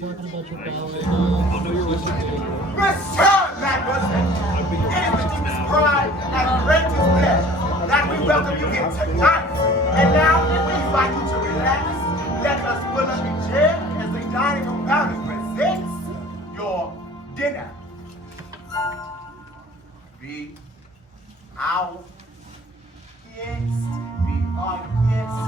were talking about your ballet. I know you're listening to it. Return, mademoiselle! It is with deepest pride and greatest pleasure that we welcome you here tonight. And now, we invite you to relax. Let us pull up your chair as the dining room bounty presents your dinner. Be our guest. Be our guest.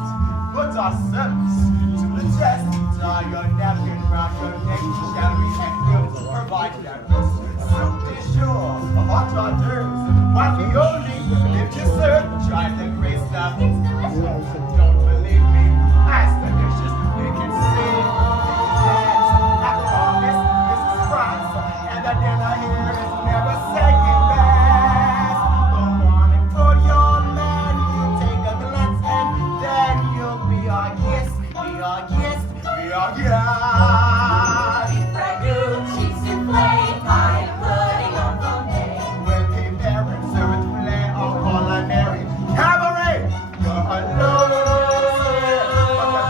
Put our service to the test. Tie your napkin round your neck, shall we, and we'll provide that rest. So be sure of hot hors d'oeuvres, while we only live to serve. Try the great stuff. It's delicious. Don't believe me, it's delicious. We can sing, dance. After all this is France, and the dinner here is never second best. Go on and put your menu, take a glance, and then you'll be our guest. Be our guest. Be our guest. Beef ragout, cheese soufflé, pie and pudding on fondue. We're preparing servant filet on culinary cabaret. You're alone here, but the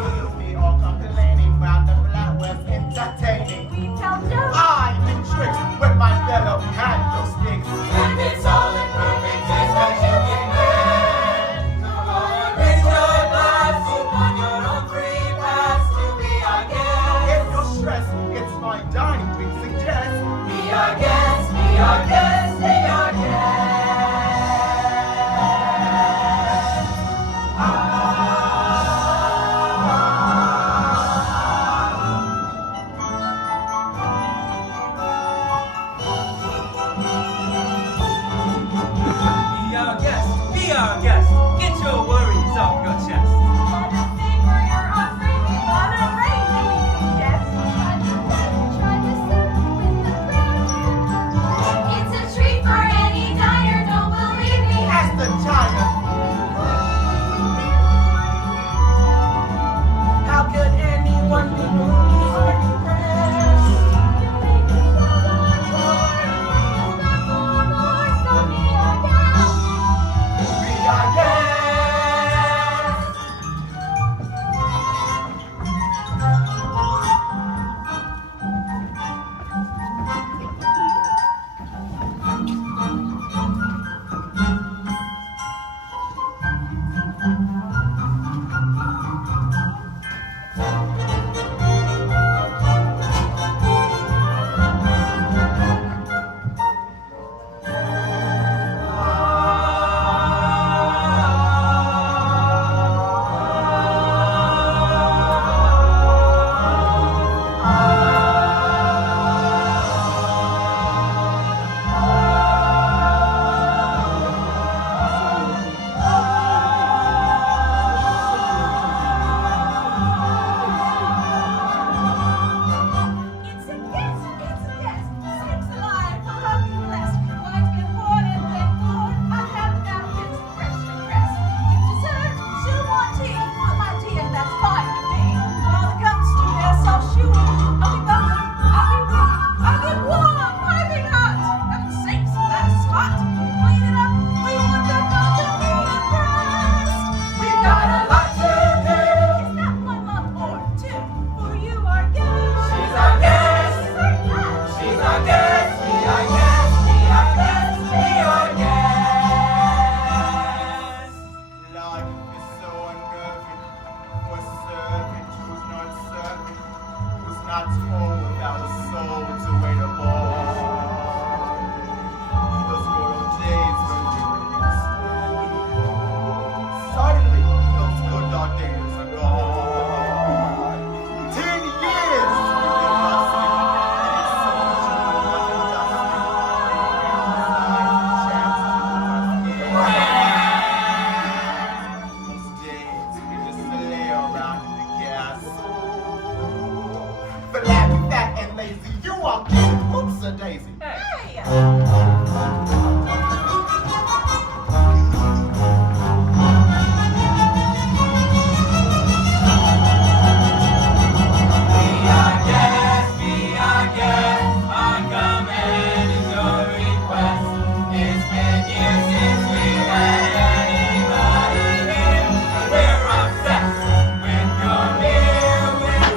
things we all complaining about the flowers entertaining. We tell jokes, I'm in tricks with my fellow candlesticks. and it's all in perfect taste as you can get. Come on, raise your glass, sip on your own free pass to be our guest. If you're stressed, it's fine dining we suggest. Be our guest, be our guest, be our guest. Be our guest, be our guest. Get your worries off your chest. Want to sing for your offering? Want to raise we suggest. Try the best, try the soup with the bread. It's a treat for any diner, don't believe me. As the China, how could anyone be more impressed? Be our guest. It's a guest, sakes alive, for how you blessed. Wine been poured and been poured, I have napkins fresh and pressed. With dessert, she'll want tea, but my dear, that's fine with me. While the cups do their soft shoeing, I'll be bubbling, I'll be weak, I'll get warm, piping hot. Heaven's sakes, that's hot. Clean it up, we want the cup to be impressed. We've got a lot to do. It's not 1 month or 2, for you are guest. She's our guest. She's our guest. She's our guest. Be our guest. Be our guest. Be our guest. Life is so unnerving for a servant who's not serving, who's not told how a soul to wait upon. Those good old days when we were used to. Suddenly, those good old days are gone. 10 years we've been rusting. It's so much more than dusting. Chance to those days we just lay around in the castle. But laughing, fat, and lazy, you walked in, oops a daisy. Hey! Be our guest. Be our guest. Our command is your request. It's been years since we've had anybody here. We're obsessed with your meal. We're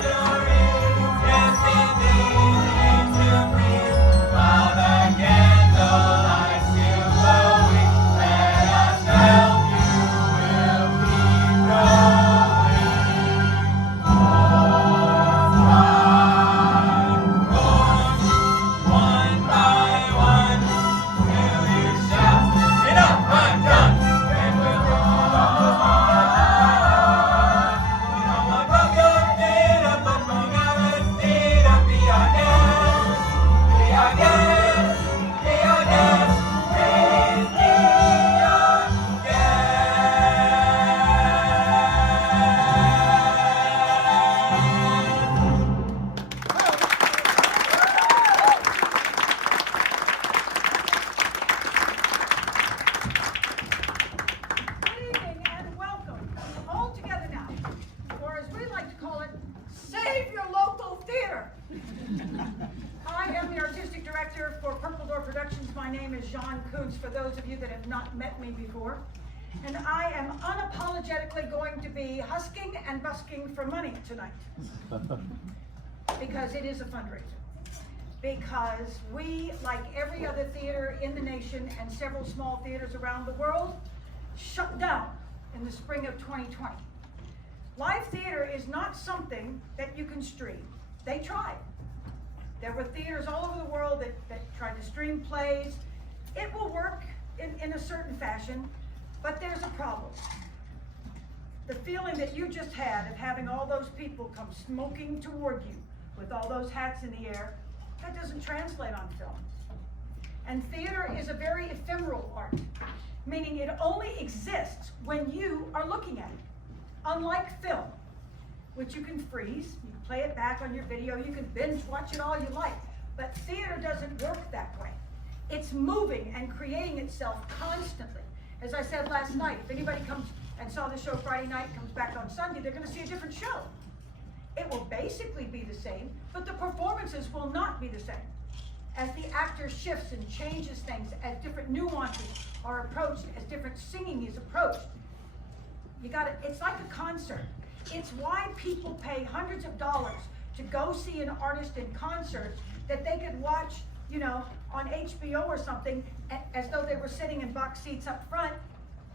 introductions, my name is Jean Kuntz, for those of you that have not met me before. And I am unapologetically going to be husking and busking for money tonight. Because it is a fundraiser. Because we, like every other theater in the nation and several small theaters around the world, shut down in the spring of 2020. Live theater is not something that you can stream. They tried. There were theaters all over the world that tried to stream plays. It will work in a certain fashion, but there's a problem. The feeling that you just had of having all those people come smoking toward you with all those hats in the air, that doesn't translate on film. And theater is a very ephemeral art, meaning it only exists when you are looking at it. Unlike film, which you can freeze, you can play it back on your video, you can binge watch it all you like, but theater doesn't work that way. It's moving and creating itself constantly. As I said last night, if anybody comes and saw the show Friday night, comes back on Sunday, they're gonna see a different show. It will basically be the same, but the performances will not be the same. As the actor shifts and changes things, as different nuances are approached, as different singing is approached, it's like a concert. It's why people pay hundreds of dollars to go see an artist in concert that they could watch, on HBO or something, as though they were sitting in box seats up front,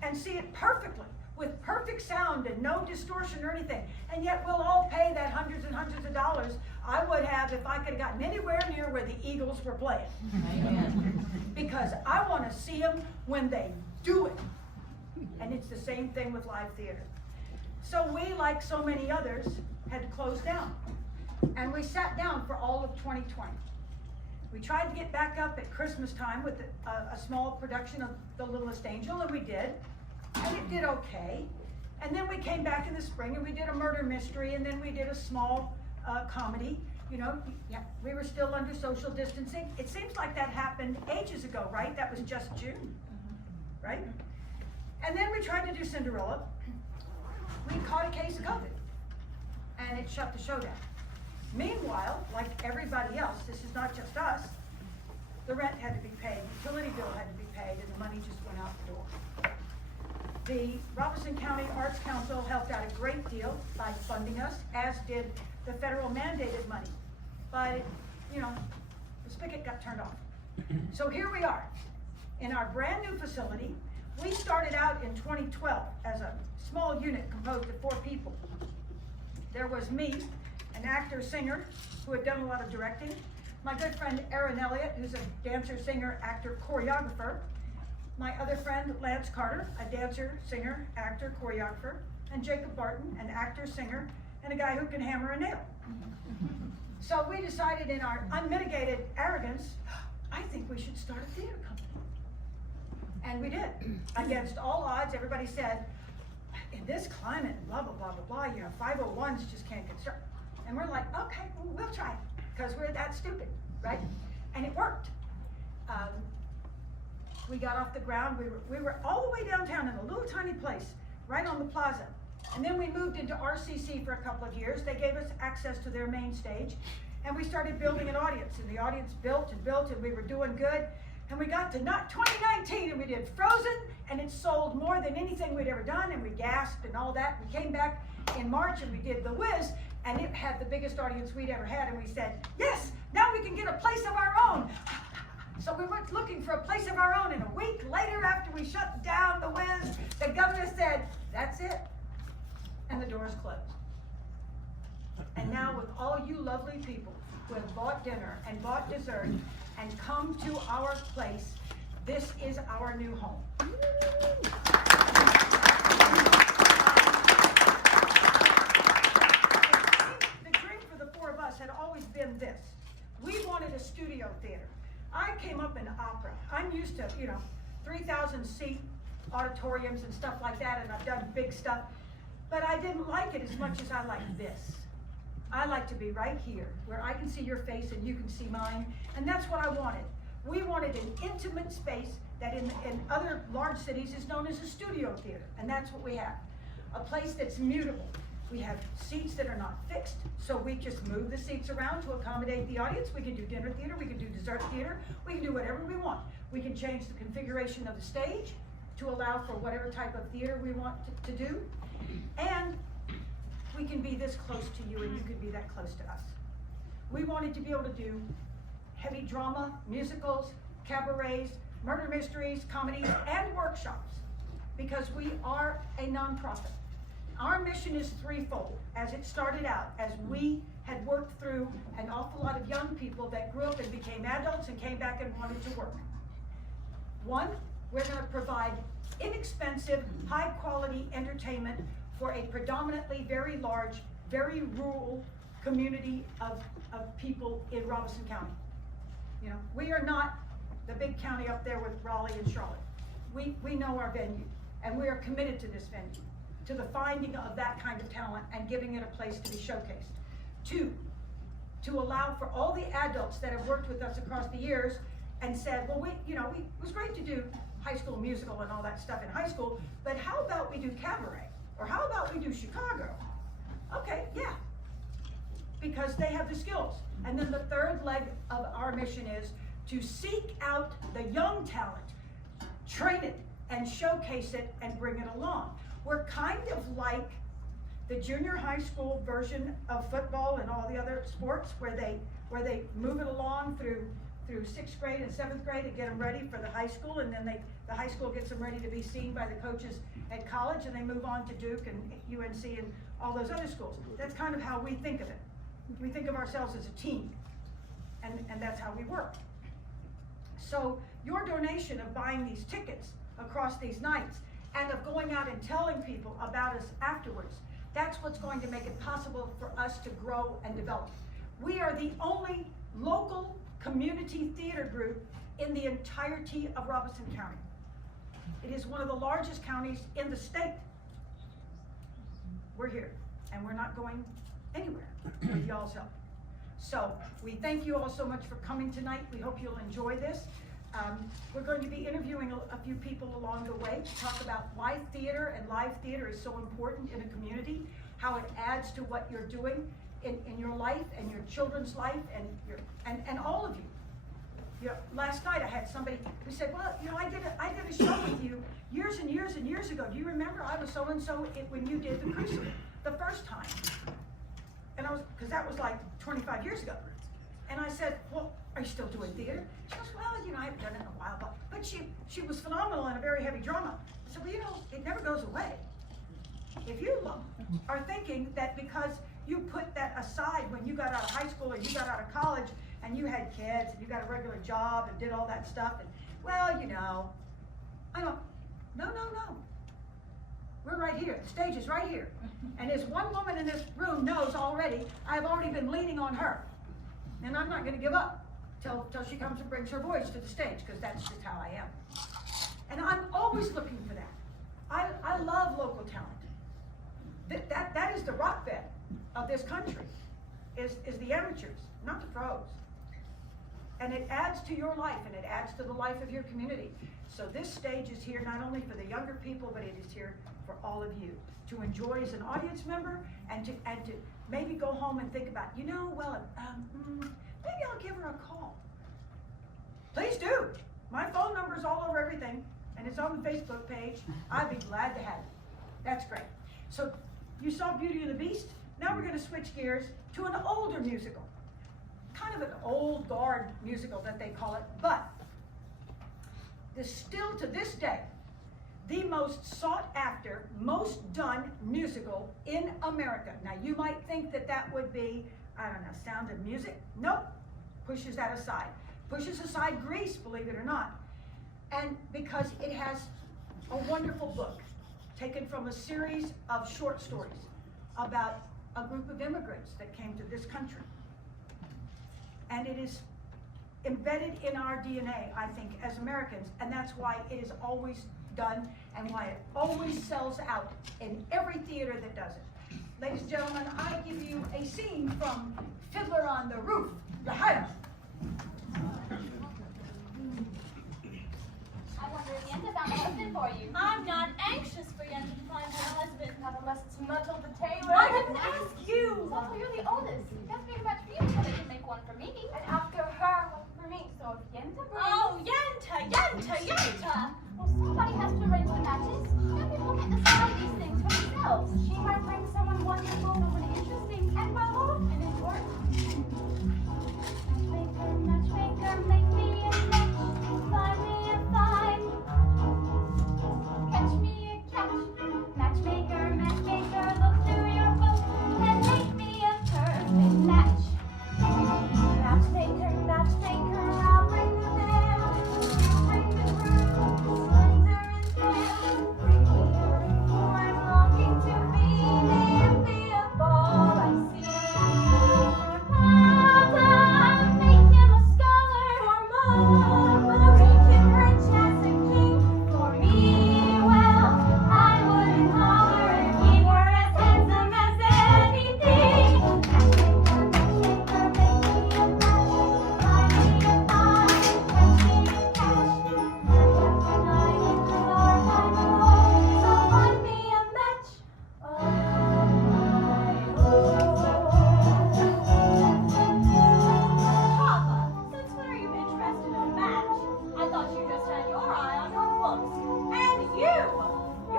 and see it perfectly, with perfect sound and no distortion or anything. And yet we'll all pay that hundreds and hundreds of dollars I would have if I could have gotten anywhere near where the Eagles were playing. Amen. Because I want to see them when they do it. And it's the same thing with live theater. So we, like so many others, had to close down. And we sat down for all of 2020. We tried to get back up at Christmas time with a small production of The Littlest Angel, and we did. And it did okay. And then we came back in the spring and we did a murder mystery, and then we did a small comedy. We were still under social distancing. It seems like that happened ages ago, right? That was just June, right? And then we tried to do Cinderella. We caught a case of COVID, and it shut the show down. Meanwhile, like everybody else, this is not just us, the rent had to be paid, utility bill had to be paid, and the money just went out the door. The Robeson County Arts Council helped out a great deal by funding us, as did the federal mandated money. But, the spigot got turned off. So here we are, in our brand new facility. We started out in 2012 as a small unit composed of 4 people. There was me, an actor, singer, who had done a lot of directing. My good friend Erin Elliott, who's a dancer, singer, actor, choreographer. My other friend Lance Carter, a dancer, singer, actor, choreographer. And Jacob Barton, an actor, singer, and a guy who can hammer a nail. So we decided, in our unmitigated arrogance, I think we should start a theater company. And we did. Against all odds, everybody said, in this climate, blah, blah, blah, blah, blah, 501s just can't construct. And we're like, okay, we'll try it, because we're that stupid, right? And it worked. We got off the ground. We were all the way downtown in a little tiny place, right on the plaza. And then we moved into RCC for a couple of years. They gave us access to their main stage, and we started building an audience. And the audience built and built, and we were doing good. And we got to 2019, and we did Frozen, and it sold more than anything we'd ever done, and we gasped and all that. We came back in March, and we did The Wiz, and it had the biggest audience we'd ever had, and we said, yes, now we can get a place of our own. So we went looking for a place of our own, and a week later, after we shut down The Wiz, the governor said, that's it. And the doors closed. And now, with all you lovely people who have bought dinner and bought dessert and come to our place, this is our new home. The dream for the 4 of us had always been this. We wanted a studio theater. I came up in opera. I'm used to, 3,000 seat auditoriums and stuff like that, and I've done big stuff. But I didn't like it as much as I like this. I like to be right here, where I can see your face and you can see mine, and that's what I wanted. We wanted an intimate space that in other large cities is known as a studio theater, and that's what we have. A place that's mutable, We have seats that are not fixed, so we just move the seats around to accommodate the audience. We can do dinner theater, we can do dessert theater, we can do whatever we want. We can change the configuration of the stage to allow for whatever type of theater we want to do. And we can be this close to you and you can be that close to us. We wanted to be able to do heavy drama, musicals, cabarets, murder mysteries, comedies, and workshops, because we are a nonprofit. Our mission is threefold. As it started out, as we had worked through an awful lot of young people that grew up and became adults and came back and wanted to work. One, we're going to provide inexpensive, high-quality entertainment for a predominantly very large, very rural community of people in Robeson County. You know, we are not the big county up there with Raleigh and Charlotte. We know our venue, and we are committed to this venue, to the finding of that kind of talent and giving it a place to be showcased. Two, to allow for all the adults that have worked with us across the years and said, well, it was great to do High School Musical and all that stuff in high school, but how about we do cabaret? Or how about we do Chicago? Okay, yeah, because they have the skills. And then the third leg of our mission is to seek out the young talent, train it, and showcase it, and bring it along. We're kind of like the junior high school version of football and all the other sports, where they move it along through 6th grade and 7th grade and get them ready for the high school, and then the high school gets them ready to be seen by the coaches at college, and they move on to Duke and UNC and all those other schools. That's kind of how we think of it. We think of ourselves as a team, and that's how we work. So your donation of buying these tickets across these nights and of going out and telling people about us afterwards, that's what's going to make it possible for us to grow and develop. We are the only local community theater group in the entirety of Robeson County. It is one of the largest counties in the state. We're here, and we're not going anywhere with y'all's help. So we thank you all so much for coming tonight. We hope you'll enjoy this. We're going to be interviewing a few people along the way to talk about why theater and live theater is so important in a community, how it adds to what you're doing in your life and your children's life and all of you. You know, last night I had somebody who said, well, you know, I did a show with you years and years and years ago. Do you remember I was so-and-so when you did The Crucible the first time? And because that was like 25 years ago. And I said, well, are you still doing theater? She goes, well, you know, I haven't done it in a while, but she was phenomenal in a very heavy drama. I said, well, you know, it never goes away. If you are thinking that because you put that aside when you got out of high school or you got out of college and you had kids and you got a regular job and did all that stuff, and well, you know, I go, no. We're right here. The stage is right here. And as one woman in this room knows already, I've already been leaning on her. And I'm not going to give up till she comes and brings her voice to the stage, because that's just how I am. And I'm always looking for that. I love local talent. That is the rock bed of this country, is the amateurs, not the pros. And it adds to your life, and it adds to the life of your community. So this stage is here not only for the younger people, but it is here for all of you to enjoy as an audience member, and to maybe go home and think about, you know, well, maybe I'll give her a call. Please do. My phone number's all over everything, and it's on the Facebook page. I'd be glad to have it. That's great. So you saw Beauty and the Beast. Now we're going to switch gears to an older musical. Kind of an old guard musical that they call it, but still to this day, the most sought after, most done musical in America. Now you might think that would be, I don't know, Sound of Music. Nope, pushes that aside. Pushes aside Grease, believe it or not. And because it has a wonderful book taken from a series of short stories about a group of immigrants that came to this country. And it is embedded in our DNA, I think, as Americans, and that's why it is always done and why it always sells out in every theater that does it. Ladies and gentlemen, I give you a scene from Fiddler on the Roof. Lahaya. I wonder if Yenta found a husband for you. I'm not anxious for Yenta to find her husband. not unless it's Myrtle the tailor. I didn't ask you. Well, you're the oldest. You have to make a match for you so they can make one for me. And after her, one for me. So if Yenta brings... Oh, Yenta. Well, somebody has to arrange the matches. You people can't decide these things for themselves. She might bring someone wonderful, someone interesting, and well off, and important. Matchmaker, make me a match. Find me a find. Catch me a catch. Matchmaker, look through your book and make me a perfect match. Matchmaker, I'll bring the mail. Bring the groom, slender and pale. Bring me a ring, for I'm longing to be the envy of all I see. For Papa, make him a scholar. For Mama, make him rich as a king. For me, well, I wouldn't holler if he were as handsome as anything. Matchmaker, make me a match. Find me a find, catch me a catch. After night in the dark I'm alone, so find me a match of my own. Papa, since when are you interested in a match? I thought you just had your eye on your books. And you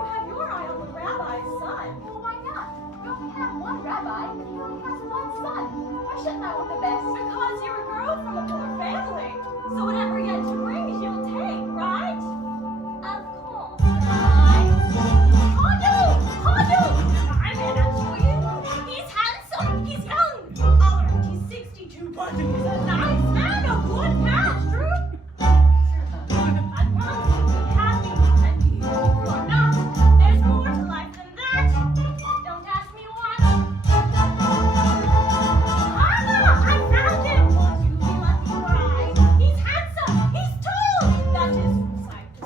have your eye on the rabbi's son. Well, why not? You only have one rabbi, and he only has one son. Why shouldn't I want the best? Because you're a girl from a poor family. So whatever Yenta brings, you'll take, right? Of course. Right. Hondo! I'm an for you. He's handsome. He's young. All right, he's 62, but he's a nice man, a good match, true? I promise you'll be happy, and if you're not, there's more to life than that. Don't ask me why. Anna, I found him. Won't you be lucky cry? He's handsome. He's tall. That is sight to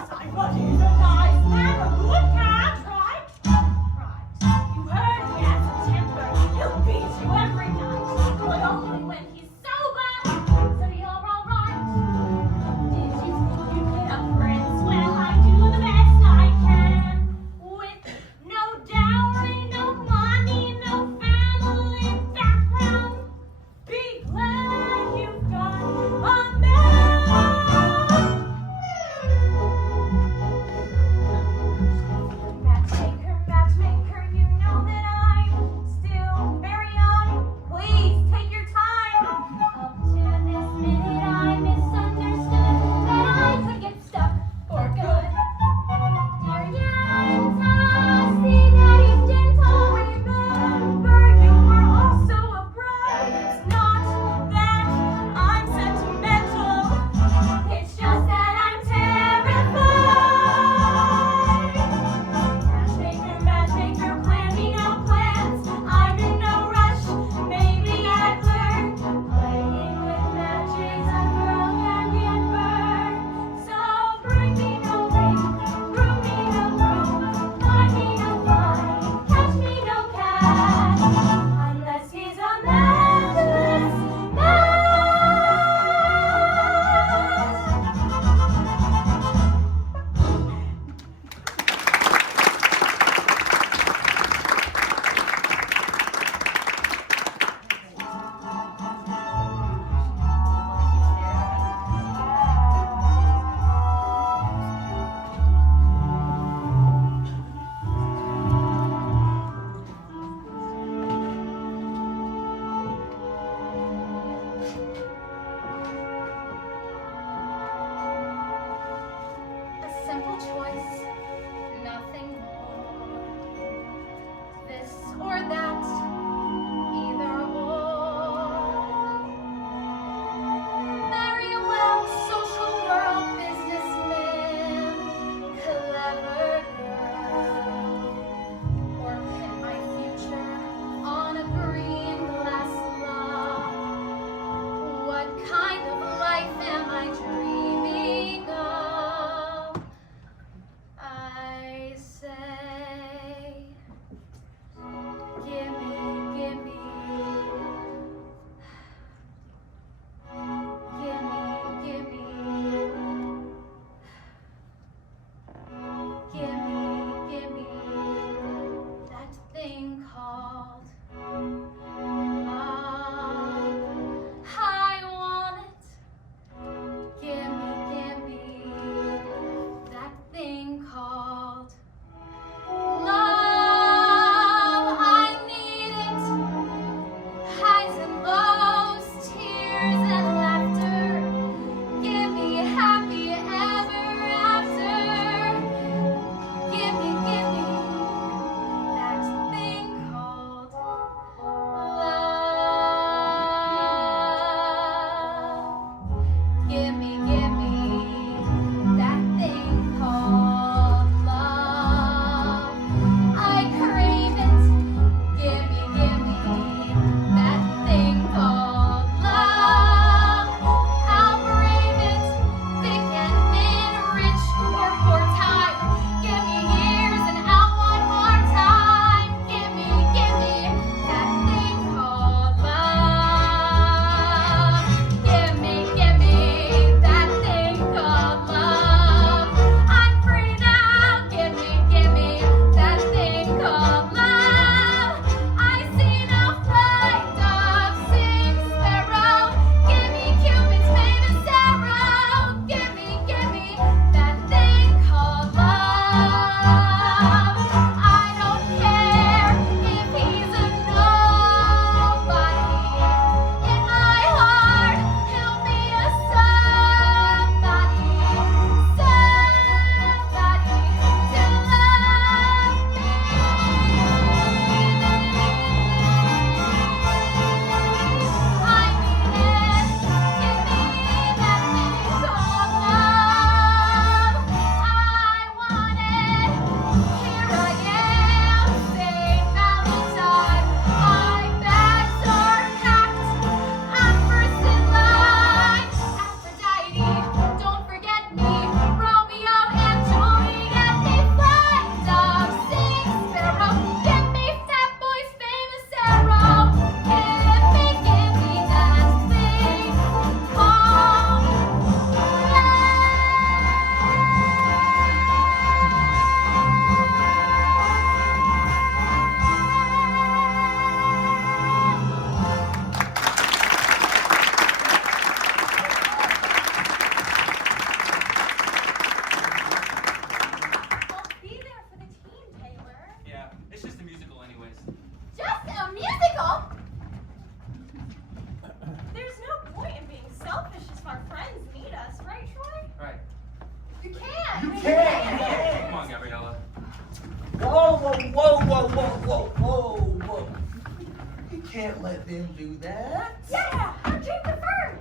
can't let them do that. Yeah, I'm Jake the Bird.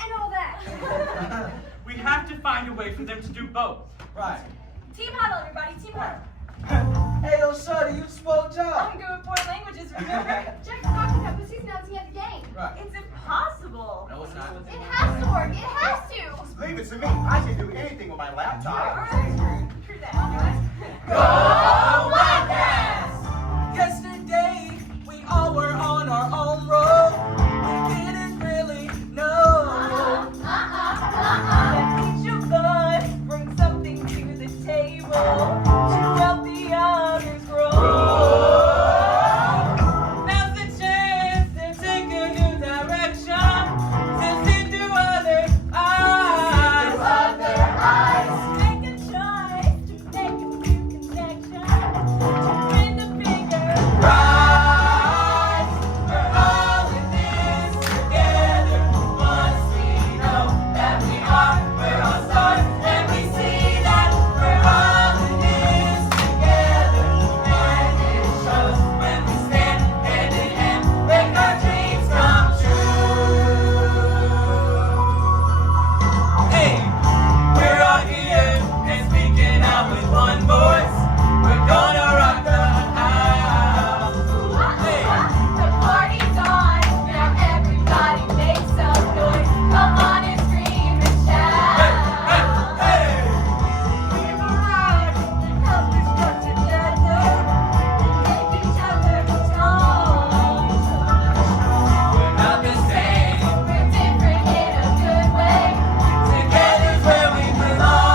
And all that. We have to find a way for them to do both. Right. Team huddle, everybody, team huddle. Hey, yo, shorty, you spoke job. I'm good with foreign languages, remember? Jack's talking about this, he's announcing at the game. Right. It's impossible. No, it's not. It has to work, it has to. Leave it to me. I can do anything with my laptop. Alright, true that. Go Wildcats! Yesterday, we all were on our own road. We didn't really know that each of us brings something to the table to help the others grow. Now's the chance to take a new direction, to see through other eyes. Make a choice to make a new connection, to find a bigger prize. We're all in this together. Once we know that we are, we're all stars, and we see that we're all in this together. And it shows when we stand hand in hand, make our dreams come true. Hey, we're all here and speaking out with one voice. We're gonna rock the house. Hey. The party's on, now everybody make some noise. Come on and scream and shout. Hey, we will ride and help us come together, make each other strong. We're not the same. We're different in a good way. Together's where we belong.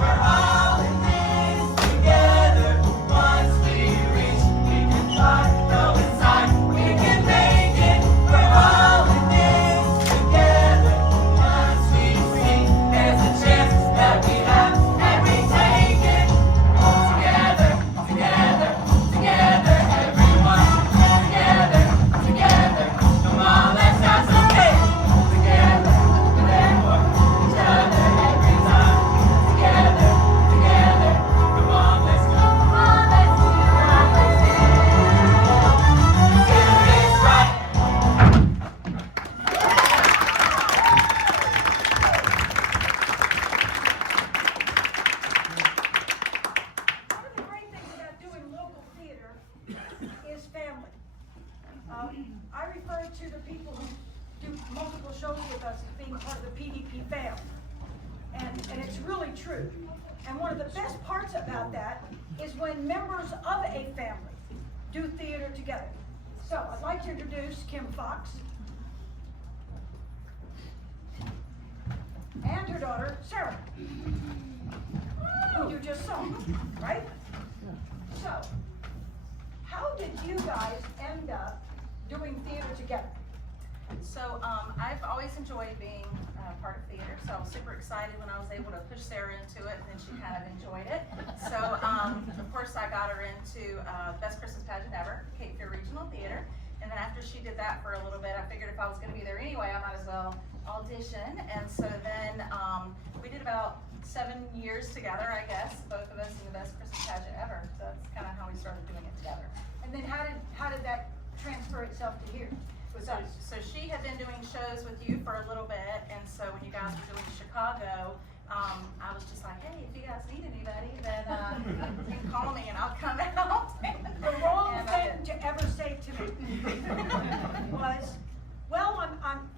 We're all in this together. Once we reach, we can fly. Go inside, we can make it. We're all in this together. Once we see, there's a chance that we have, and we take it. Together, together, together, everyone. Together, together. Come on, let's have some fun. Together, together, each other every time. Together, together. Come on, let's go. Come on, let's do it. Together is right. One of the great things about doing local theater is family. I refer to the people who do multiple shows with us as being part of the PDP family. And it's really true. And one of the best parts about that is when members of a family do theater together. So I'd like to introduce Kim Fox and her daughter, Sarah, who you just saw, right? So, how did you guys end up doing theater together? So I've always enjoyed being part of theater, so I was super excited when I was able to push Sarah into it, and then she kind of enjoyed it. So of course I got her into Best Christmas Pageant Ever, Cape Fear Regional Theater, and then after she did that for a little bit, I figured if I was going to be there anyway, I might as well audition. And so then we did about 7 years together, I guess, both of us in the Best Christmas Pageant Ever. So that's kind of how we started doing it together. And then how did that transfer itself to here? So she had been doing shows with you for a little bit, and so when you guys were doing Chicago, I was just like, hey, if you guys need anybody, then you can call me and I'll come out. The wrong And I thing did. to ever say to me was, well,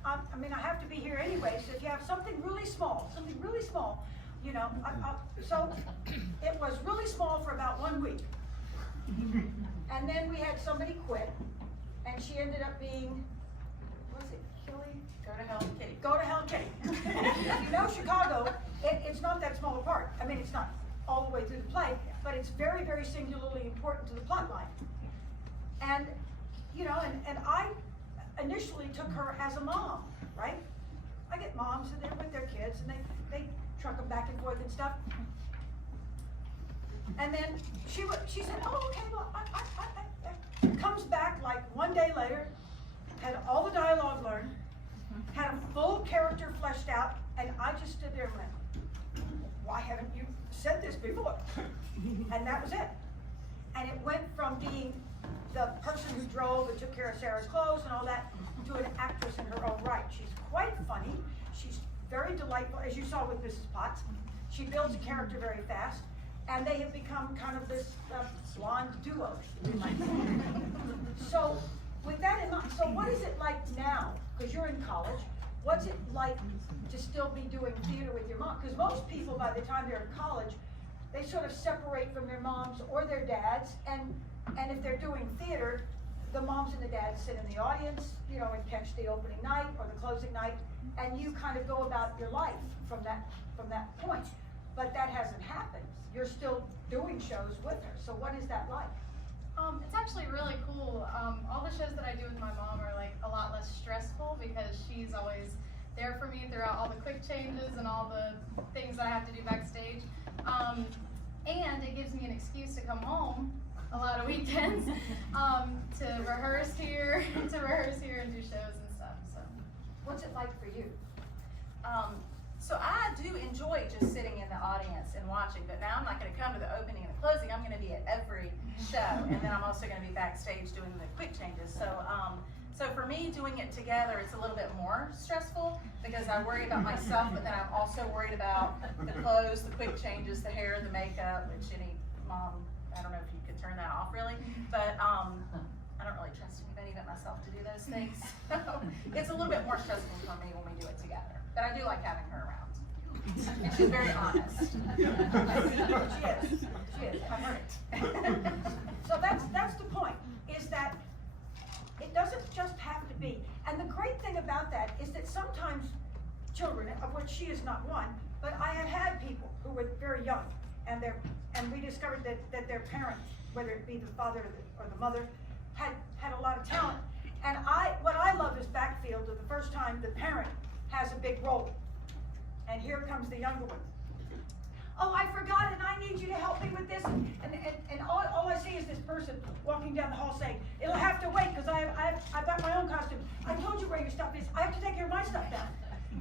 I mean, I have to be here anyway, so if you have something really small, you know, so it was really small for about 1 week. And then we had somebody quit, and she ended up being, was it Kelly? Go to hell, Kitty. Go to hell, Kitty. You know, Chicago, it's not that small a part. I mean, it's not all the way through the play, but it's very, very singularly important to the plot line. And, you know, and I initially took her as a mom, right? I get moms and they're with their kids and they truck them back and forth and stuff. And then she said, oh, okay, well, I comes back like 1 day later, had all the dialogue learned, had a full character fleshed out, and I just stood there and went, why haven't you said this before? And that was it. And it went from being the person who drove and took care of Sarah's clothes and all that, to an actress in her own right. She's quite funny. She's very delightful, as you saw with Mrs. Potts. She builds a character very fast, and they have become kind of this blonde duo. So, with that in mind, so what is it like now? Because you're in college. What's it like to still be doing theater with your mom? Because most people, by the time they're in college, they sort of separate from their moms or their dads, and if they're doing theater, the moms and the dads sit in the audience, you know, and catch the opening night or the closing night, and you kind of go about your life from that point. But that hasn't happened. You're still doing shows with her. So what is that like? It's actually really cool. All the shows that I do with my mom are like a lot less stressful because she's always there for me throughout all the quick changes and all the things that I have to do backstage. And it gives me an excuse to come home a lot of weekends to rehearse here and do shows and stuff. So, What's it like for you? So I do enjoy just sitting in the audience and watching, but now I'm not going to come to the opening and the closing. I'm going to be at every show, and then I'm also going to be backstage doing the quick changes. So, so for me, doing it together, it's a little bit more stressful because I worry about myself, but then I'm also worried about the clothes, the quick changes, the hair, the makeup, which any mom, I don't know if you could turn that off really, but I don't really trust anybody but myself to do those things. So it's a little bit more stressful for me when we do it together. But I do like having her around. And she's very honest. She is. I've heard it. So that's the point, is that it doesn't just have to be. And the great thing about that is that sometimes children, of which she is not one, but I have had people who were very young, and we discovered that their parents, whether it be the father or the mother, had a lot of talent. And what I love is backfield of the first time the parent has a big role. And here comes the younger one. Oh, I forgot, and I need you to help me with this. And all I see is this person walking down the hall saying, it'll have to wait because I've got my own costume. I told you where your stuff is. I have to take care of my stuff now.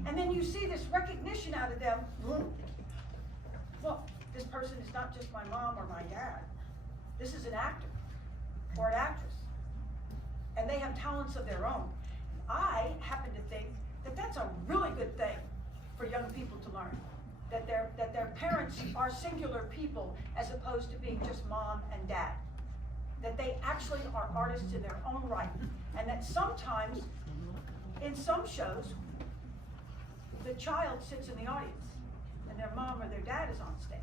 And then you see this recognition out of them. Look, this person is not just my mom or my dad. This is an actor or an actress. And they have talents of their own. I happen to think that that's a really good thing for young people to learn. That their parents are singular people as opposed to being just mom and dad. That they actually are artists in their own right. And that sometimes, in some shows, the child sits in the audience and their mom or their dad is on stage.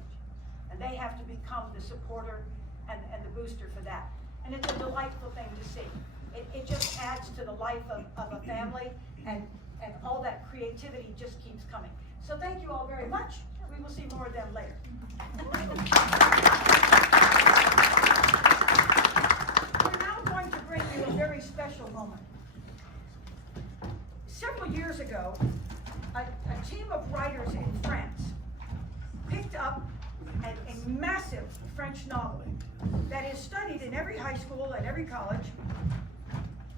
And they have to become the supporter and the booster for that. And it's a delightful thing to see. It just adds to the life of a family, and all that creativity just keeps coming. So thank you all very much. We will see more of them later. We're now going to bring you a very special moment. Several years ago, a team of writers in France picked up a massive French novel that is studied in every high school and every college,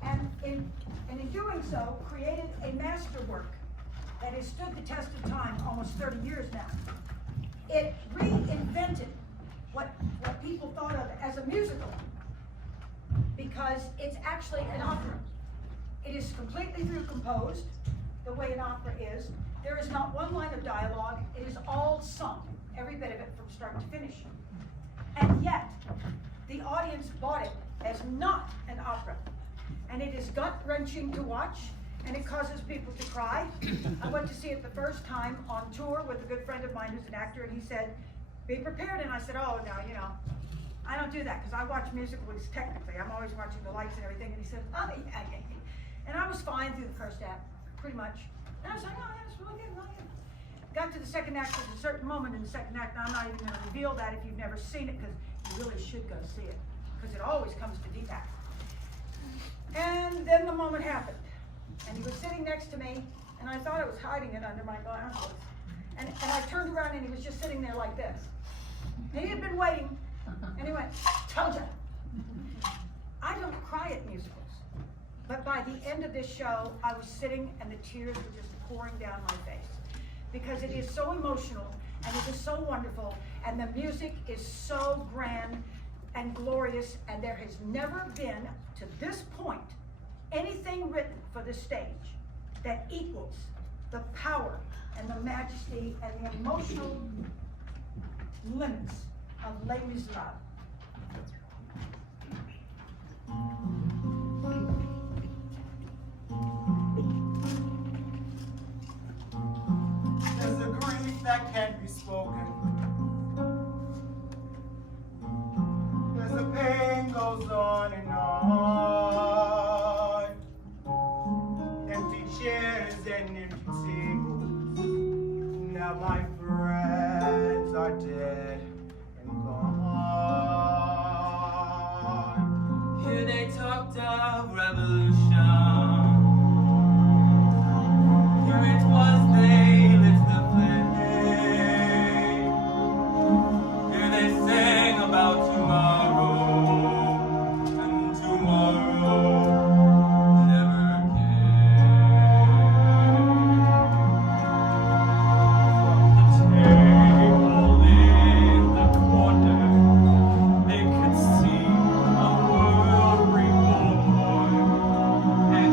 and in doing so, created a masterwork that has stood the test of time almost 30 years now. It reinvented what people thought of as a musical, because it's actually an opera. It is completely composed the way an opera is. There is not one line of dialogue. It is all sung, every bit of it from start to finish. And yet, the audience bought it as not an opera. And it is gut-wrenching to watch, and it causes people to cry. I went to see it the first time on tour with a good friend of mine who's an actor, and he said, be prepared. And I said, oh, no, you know, I don't do that, because I watch musicals technically. I'm always watching the lights and everything. And he said, oh, yeah. And I was fine through the first act, pretty much. And I was like, oh, yeah, it's really good, really good. Got to the second act, there's a certain moment in the second act, and I'm not even going to reveal that if you've never seen it, because you really should go see it, because it always comes to deep act. And then the moment happened, and he was sitting next to me, and I thought I was hiding it under my glasses. And I turned around, and he was just sitting there like this. And he had been waiting, and he went, told ya. I don't cry at musicals, but by the end of this show, I was sitting, and the tears were just pouring down my face. Because it is so emotional, and it is so wonderful, and the music is so grand, and glorious, and there has never been, to this point, anything written for the stage that equals the power and the majesty and the emotional limits of Les Miserables. There's a grief that can't be spoken. There's a pain goes on and on. Empty chairs and empty tables. Now my friends are dead and gone. Here they talked of revolution. Here it was they lit the flame. Here they sang about tomorrow, and tomorrow never came. From the table in the corner, they could see a world reborn, and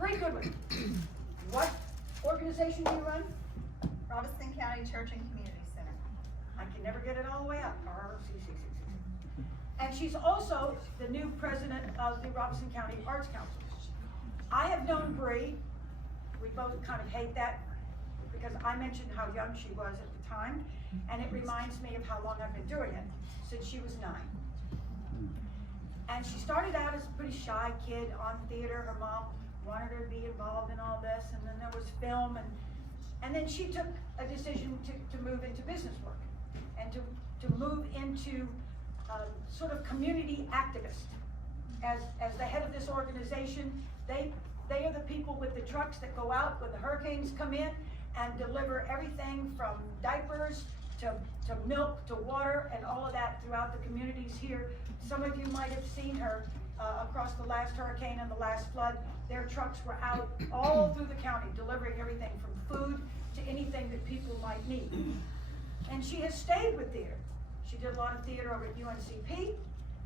Bree Goodwin, what organization do you run? Robeson County Church and Community Center. I can never get it all the way up. RCCC. And she's also the new president of the Robeson County Arts Council. I have known Bree. We both kind of hate that because I mentioned how young she was at the time, and it reminds me of how long I've been doing it, since she was 9. And she started out as a pretty shy kid on theater. Her mom wanted her to be involved in all this, and then there was film, and then she took a decision to move into business work and to move into sort of community activist. As the head of this organization, they are the people with the trucks that go out when the hurricanes come in and deliver everything from diapers to milk to water and all of that throughout the communities here. Some of you might have seen her across the last hurricane and the last flood. Their trucks were out all through the county delivering everything from food to anything that people might need. And she has stayed with theater. She did a lot of theater over at UNCP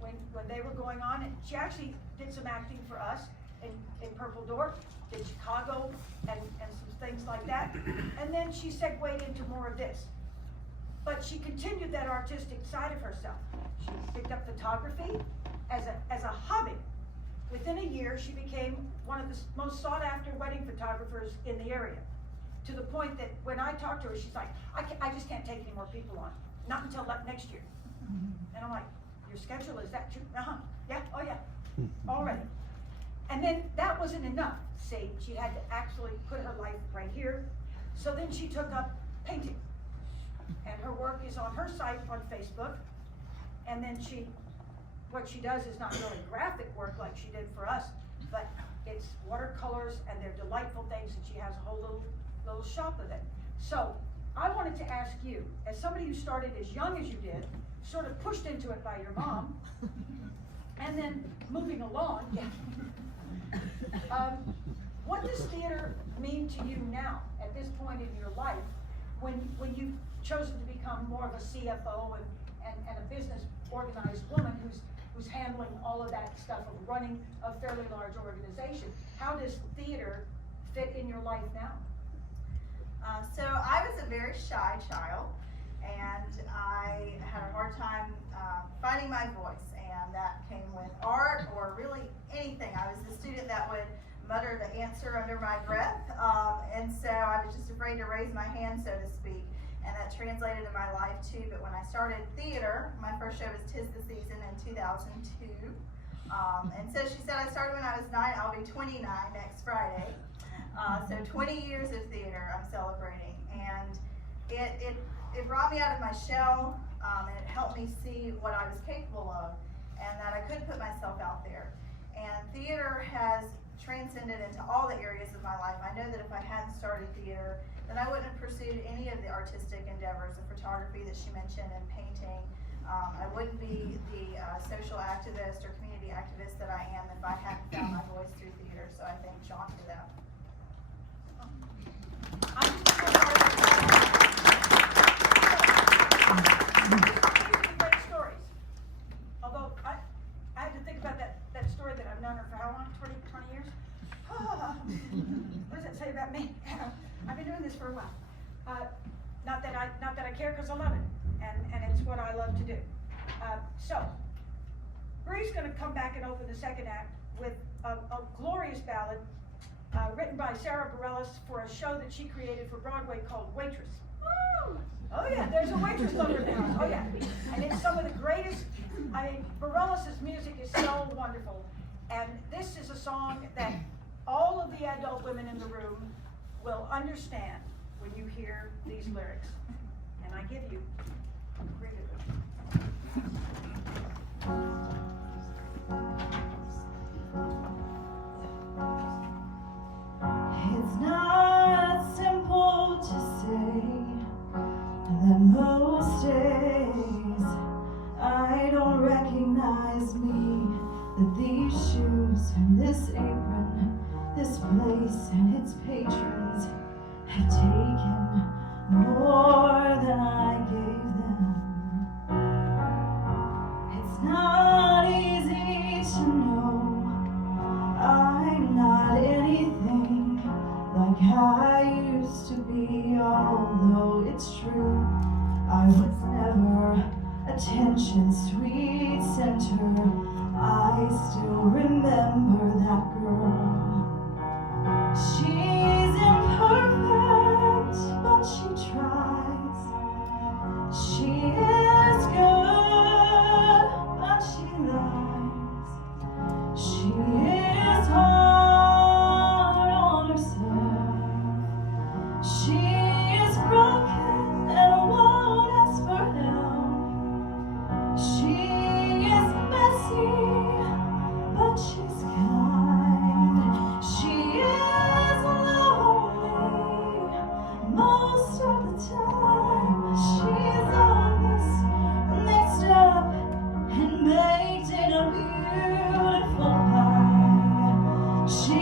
when they were going on, and she actually did some acting for us in Purple Door, did Chicago and some things like that. And then she segued into more of this. But she continued that artistic side of herself. She picked up photography as a hobby. Within a year, she became one of the most sought after wedding photographers in the area. To the point that when I talked to her, she's like, I just can't take any more people on. Not until next year. And I'm like, your schedule, is that true? Yeah, oh yeah, already. And then that wasn't enough. See, she had to actually put her life right here. So then she took up painting. And her work is on her site on Facebook. And then what she does is not really graphic work like she did for us, but it's watercolors, and they're delightful things, and she has a whole little shop of it. So I wanted to ask you, as somebody who started as young as you did, sort of pushed into it by your mom, and then moving along, what does theater mean to you now, at this point in your life, when you've chosen to become more of a CFO and a business organized woman who's handling all of that stuff of running a fairly large organization? How does theater fit in your life now? So I was a very shy child, and I had a hard time finding my voice, and that came with art or really anything. I was the student that would mutter the answer under my breath, and so I was just afraid to raise my hand, so to speak, and that translated in my life too. But when I started theater, my first show was 'Tis the Season in 2002, and so she said I started when I was 9. I'll be 29 next Friday. So 20 years of theater I'm celebrating, and it brought me out of my shell, and it helped me see what I was capable of, and that I could put myself out there. And theater has transcended into all the areas of my life. I know that if I hadn't started theater, then I wouldn't have pursued any of the artistic endeavors, the photography that she mentioned and painting. I wouldn't be the social activist or community activist that I am if I hadn't found my voice through theater. So I thank John for that. Great stories. Although I had to think about that story that I've known her for how long? 20 years? What does that say about me? I've been doing this for a while. Not that I care, because I love it, and it's what I love to do. So Bree's going to come back and open the second act with a glorious ballad written by Sarah Bareilles for a show that she created for Broadway called Waitress. Woo! Oh yeah, there's a waitress lover now. Oh yeah, and it's some of the greatest. I mean, Bareilles' music is so wonderful, and this is a song that all of the adult women in the room will understand when you hear these lyrics. And I give you Bree Goodwin. It's not simple to say that most days I don't recognize me, that these shoes and this apron, this place and its patrons have taken more than I gave them. It's not easy to know I'm not not anything like I used to be, although it's true I was never attention's sweet center. I still remember that girl. She's imperfect, but she tries. She is good, but she lies. She is hard on herself. She is broken and won't ask for help. She is messy, but she's kind. She is lonely most of the time. She's honest, mixed up, and baked in a beautiful pie. She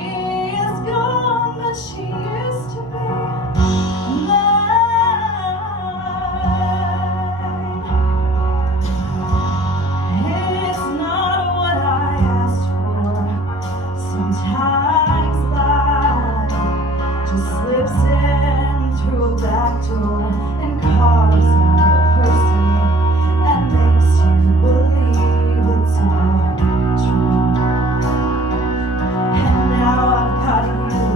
is gone, but she used to be mine. It's not what I asked for. Sometimes life just slips in through a back door and carves out a person and makes you believe it's all true. And now I've got you.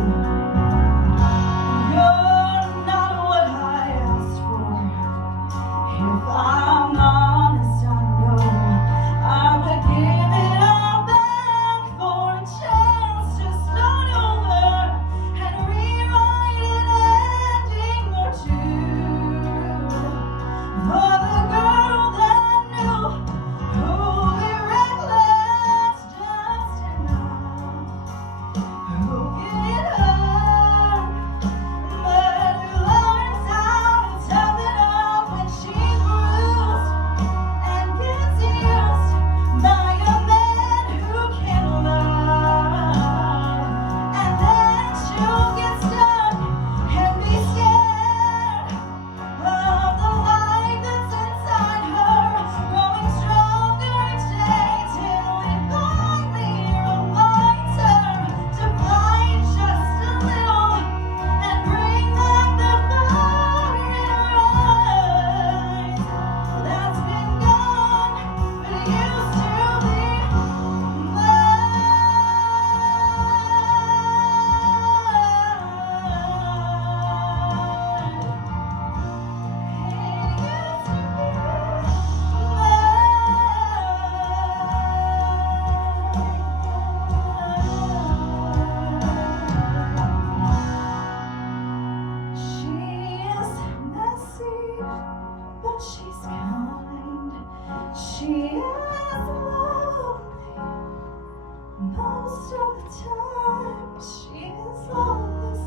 You're not what I asked for. If I'm honest, I know I would give it all back for a chance to start over and rewrite an ending or two. For the girl that knew who'd be reckless just enough, who get hurt, but who learns how to tough it up when she's bruised and gets used by a man who can love. And then she'll get stuck and be scared of the light that's inside her, growing stronger each day till it finally reminds her to fight just a little and bring back the fire in her eyes. That's been gone, but it used to be mine. She is messy, but she's kind. She is lonely most of the time. She is lawless,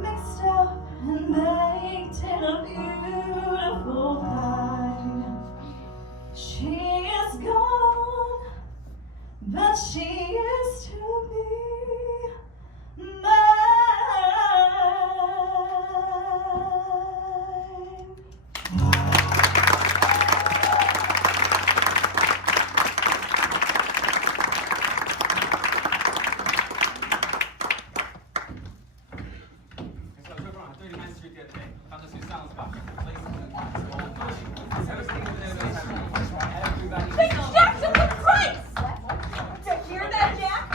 mixed up and baked in a beautiful pie. She is gone, but she used to be mine. So I was over on 39th Street the other day. Found this new silent spot. Place in the old mine. Everything was there. Everybody. They jacked up the price! Did you hear that, Jack?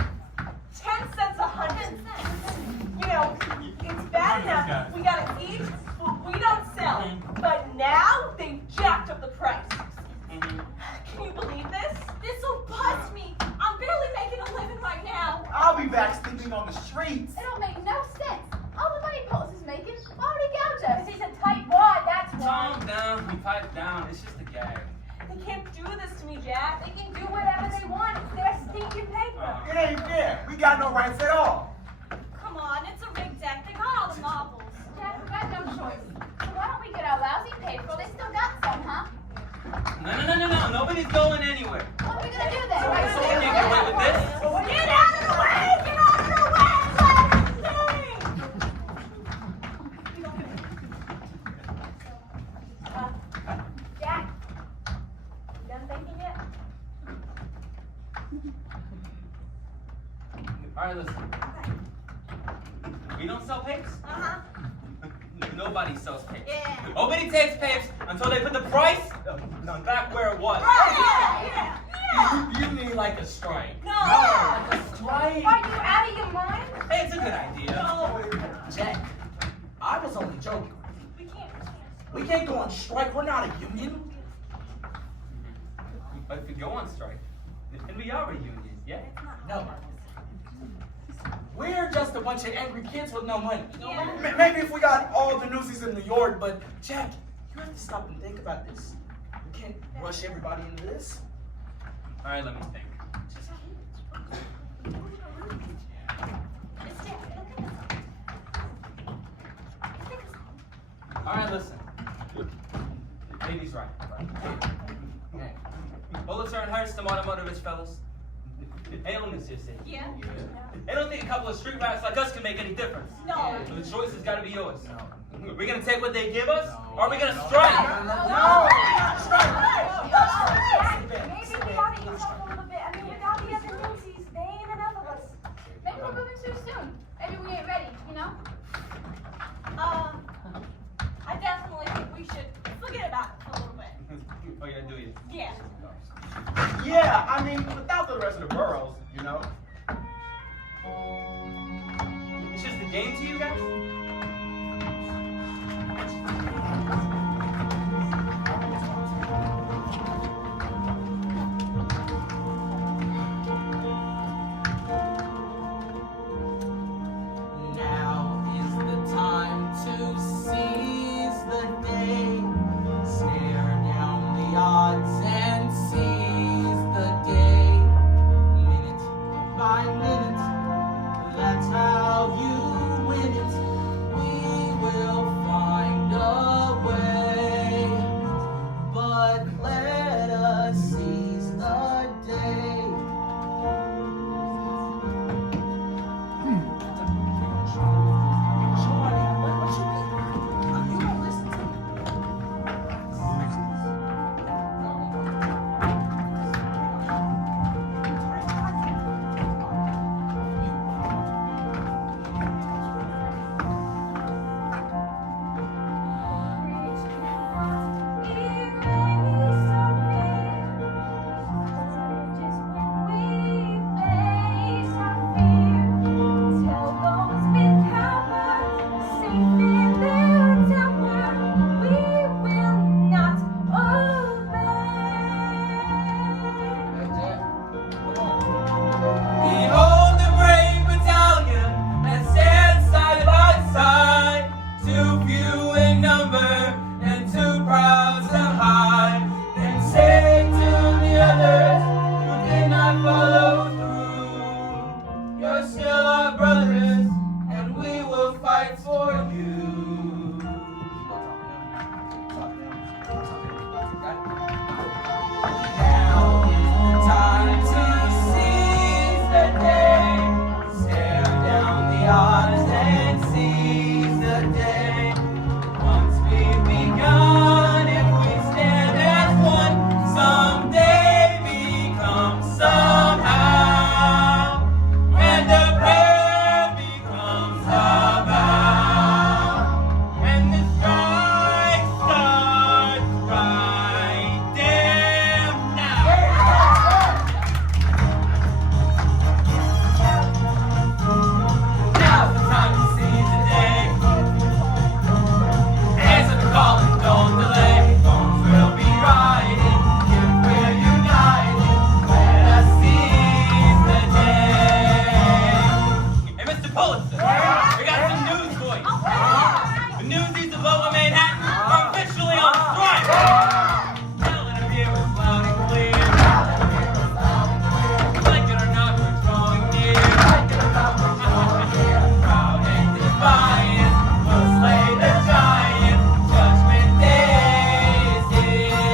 10 cents a hundred. You know, it's bad enough we gotta eat what we don't sell, but now they've jacked up the price. Can you believe this? This'll bust me. I'm barely making a living right now. I'll be back sleeping on the streets. It don't make no sense. All the money Post is making, why would he gouge us? He's a tight wad, that's why. Calm down. You pipe down. It's just a gag. They can't do this to me, Jack. They can do whatever they want. It's their stinking paper. It ain't fair. We got no rights at all. Come on, it's a rigged deck. They got all the marbles. Jack, we got no choice. So why don't we get our lousy paper? They still got some, huh? No. Nobody's going anywhere. What are we gonna do then? So we can't get away with this. Get out of the way! Get out of the way! Jack, you done thinking yet? All right, listen. We don't sell papes. Uh-huh. Nobody sells papes. Yeah. Nobody takes papes until they put the price back where it was. Yeah. You mean like a strike? No. Like a strike? Are you out of your mind? Hey, it's a good idea. Jack, I was only joking. We can't. We can't go on strike. We're not a union. But if we go on strike, then we are a union, yeah? No. We're just a bunch of angry kids with no money. Yeah. Maybe if we got all the newsies in New York, but Jack, you have to stop and think about this. We can't rush everybody into this. All right, let me think. All right, listen. Baby's right. Okay. Bullets aren't hurts to automotive fellas. Hey, let me see. Yeah. They don't think a couple of street rats like us can make any difference. No. So the choice has got to be yours. Are we gonna take what they give us, No. or are we gonna strike? No. Maybe we ought to ease up a little bit. I mean, without the other newsies, they ain't enough of us. Maybe we're moving too soon. Maybe we ain't ready, you know? I definitely think we should forget about it for a little bit. Oh yeah, do you? Yeah. Yeah, I mean, without the rest of the boroughs, you know. It's just a game to you guys? Now is the time to seize the day. Stare down the odds and seize the day. Minute by minute, that's how you win it. We will find a way. But let us seize the day. Behold the brave battalion that stands side by side, too few in number and too proud to hide. Then say to the others who did not follow through, you're still our brothers, and we will fight for you. Now is the time to seize the day. Stare down the odds and seize the day. Once we've begun, if we stand as one, someday become somehow. And the prayer becomes a vow. And the strike starts right damn now. Now's the time to seize the day. Answer the call and don't delay. We'll be riding if we're united. Let us seize the day. Hey, Mr. Pulitzer, we got some news for you. The newsies of Lower Manhattan are officially on strike. Now let them hear us loud and clear. Like it or not, we're drawing near. Proud and defiant, we'll slay the giant. Judgment Day is here.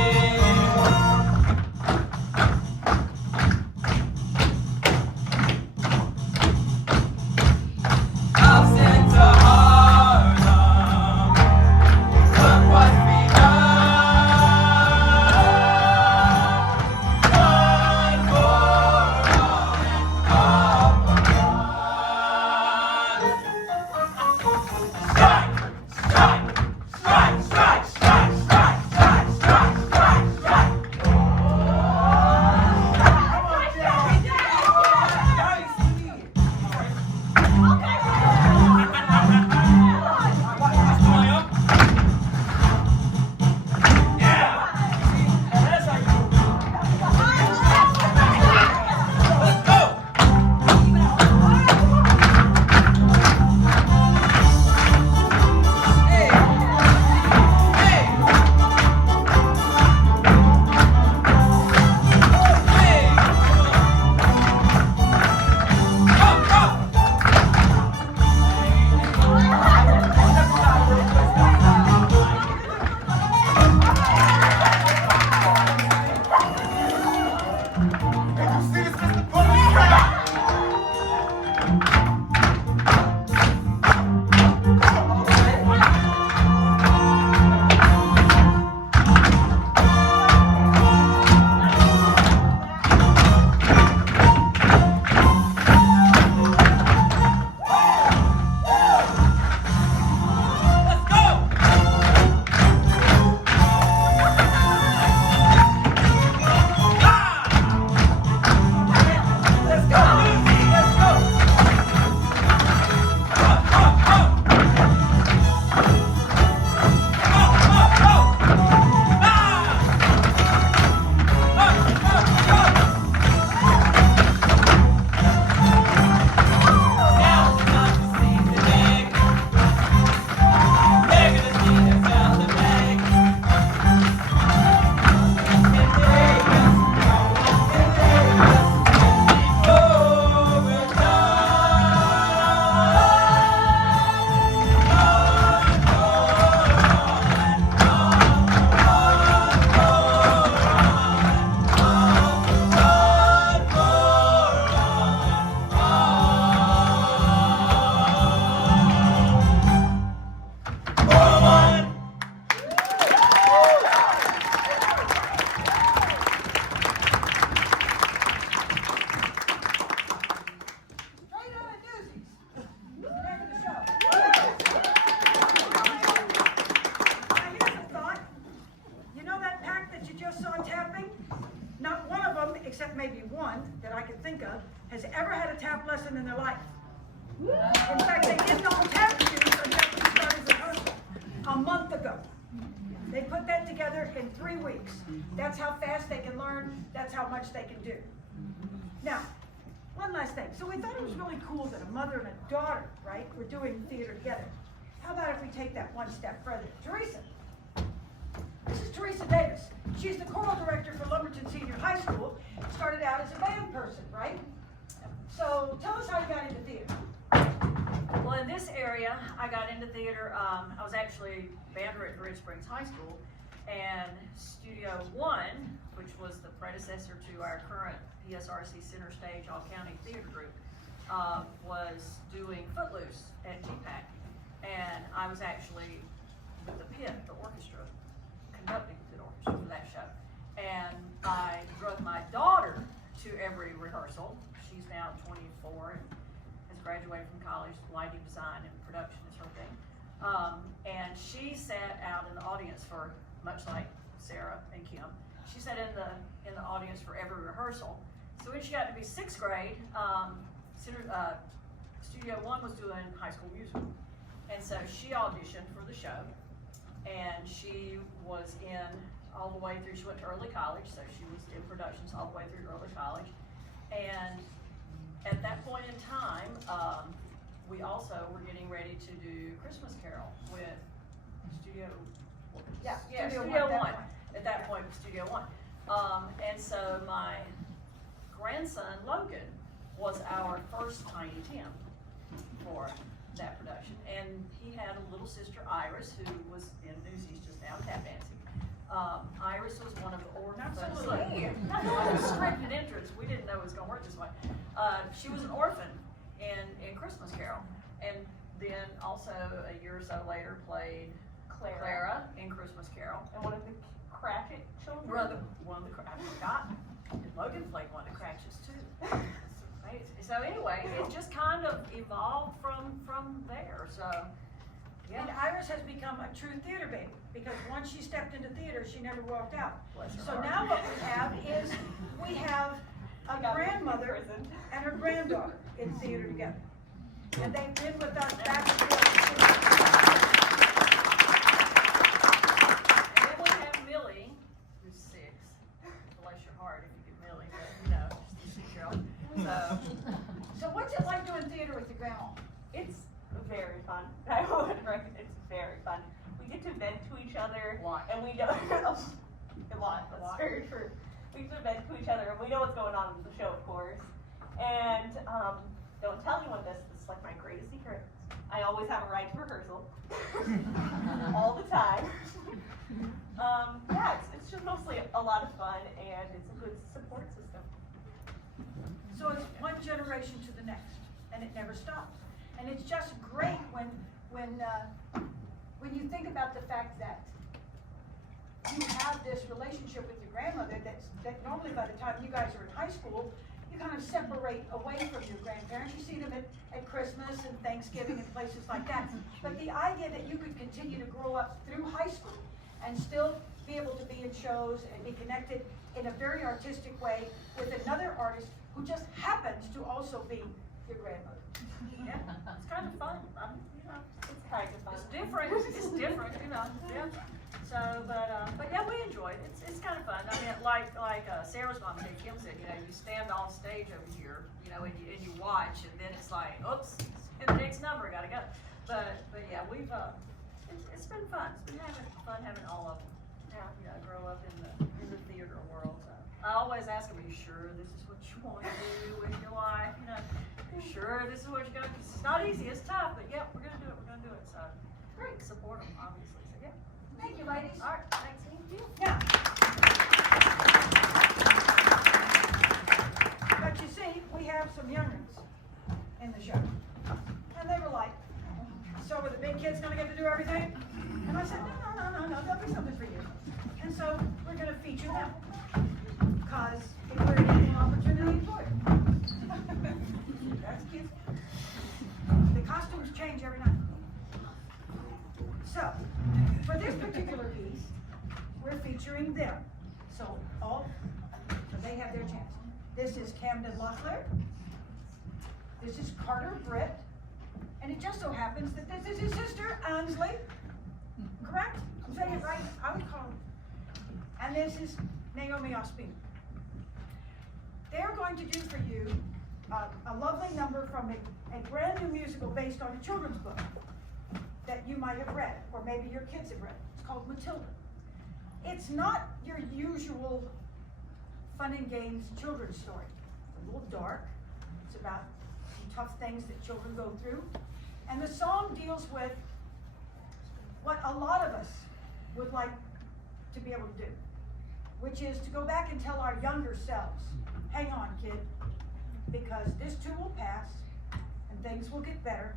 except maybe one that I can think of, has ever had a tap lesson in their life. In fact, they didn't all tap shoes until we started rehearsal a month ago. They put that together in 3 weeks. That's how fast they can learn. That's how much they can do. Now, one last thing. So we thought it was really cool that a mother and a daughter, right, were doing theater together. How about if we take that one step further? Teresa. This is Teresa Davis. She's the choral director for Lumberton Senior High School. Started out as a band person, right? So tell us how you got into theater. Well, in this area, I got into theater. I was actually banner at Ridge Springs High School, and Studio One, which was the predecessor to our current PSRC Center Stage All-County Theater Group, was doing Footloose at GPAC. And I was actually with the pit, the orchestra, conducting the orchestra for that show. And I drug my daughter to every rehearsal. She's now 24 and has graduated from college. Lighting design and production is her thing. And she sat out in the audience for, much like Sarah and Kim, she sat in the audience for every rehearsal. So when she got to be 6th grade, Studio One was doing High School Musical. And so she auditioned for the show, and she was in all the way through, she went to early college, so she was in productions all the way through early college. And at that point in time, we also were getting ready to do Christmas Carol with Studio One. At that point, Studio One. And so my grandson, Logan, was our first Tiny Tim for that production. And he had a little sister, Iris, who was in Newsies just now, tap dancing. Iris was one of the orphans. Absolutely. Not a scripted entrance. We didn't know it was going to work this way. She was an orphan in Christmas Carol. And then also a year or so later played Clara in Christmas Carol. And one of the Cratchit children? One of the I forgot. Logan played one of the Cratchits too. So anyway, it just kind of evolved from there. So yeah. And Iris has become a true theater baby, because once she stepped into theater, she never walked out. So now what we have is a grandmother and her granddaughter in theater together. And they've been with us back and forth. And then we have Millie, who's 6. Bless your heart if you get Millie, but you know, she's a 6-year-old. So what's it like doing theater with your grandma? It's very fun. I would recommend it's very fun. We get to vent to each other, and we know a lot. That's very true. We get to vent to each other, and we know what's going on in the show, of course. And don't tell anyone this. This is like my greatest secret. I always have a ride to rehearsal, all the time. Yeah, it's just mostly a lot of fun, and it's a good support system. So it's one generation to the next, and it never stops. And it's just great when you think about the fact that you have this relationship with your grandmother that normally by the time you guys are in high school, you kind of separate away from your grandparents. You see them at Christmas and Thanksgiving and places like that. But the idea that you could continue to grow up through high school and still be able to be in shows and be connected in a very artistic way with another artist who just happens to also be your grandmother. Yeah, it's kind of fun. You know, It's kind of fun. it's different, you know, yeah. So, but yeah, we enjoy it. It's kind of fun. I mean, like Sarah's mom said, Kim said, you know, you stand off stage over here, you know, and you watch, and then it's like, oops, in the next number, gotta go. But yeah, we've it's been fun. It's been fun having all of them. Yeah, you know, grow up in the theater world. So I always ask them, are you sure this is what you want to do with your life? You know, you sure this is what you're gonna do? It's not easy. It's tough, but yeah, we're gonna do it. We're gonna do it. So great, support them, obviously. So yeah. Thank you, ladies. All right, thanks. Thank you. Now, but you see, we have some young'uns in the show. And they were like, so are the big kids gonna get to do everything? And I said, no, there'll be something for you. And so we're gonna feature them. Because if we're getting an opportunity for it. That's cute. The costumes change every night. So, for this particular piece, we're featuring them. So they have their chance. This is Camden Locklear. This is Carter Britt. And it just so happens that this is his sister, Ansley. Correct? I'm saying it right? I would call him. And this is Naomi Ospina. They're going to do for you a lovely number from a brand new musical based on a children's book that you might have read, or maybe your kids have read. It's called Matilda. It's not your usual fun and games children's story. It's a little dark. It's about some tough things that children go through. And the song deals with what a lot of us would like to be able to do, which is to go back and tell our younger selves, hang on, kid, because this too will pass, and things will get better,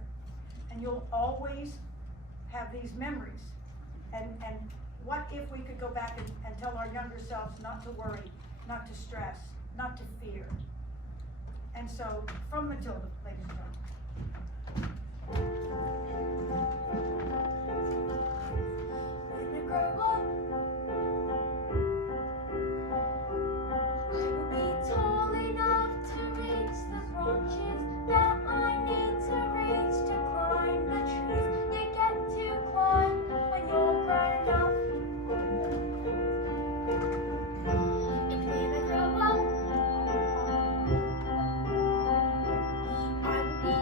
and you'll always have these memories. And what if we could go back and tell our younger selves not to worry, not to stress, not to fear. And so, from Matilda, ladies and gentlemen. When I grow up, I will be tall enough to reach the branches that I need to reach to climb the trees you get to climb when you're grown up. And when I grow up, I will be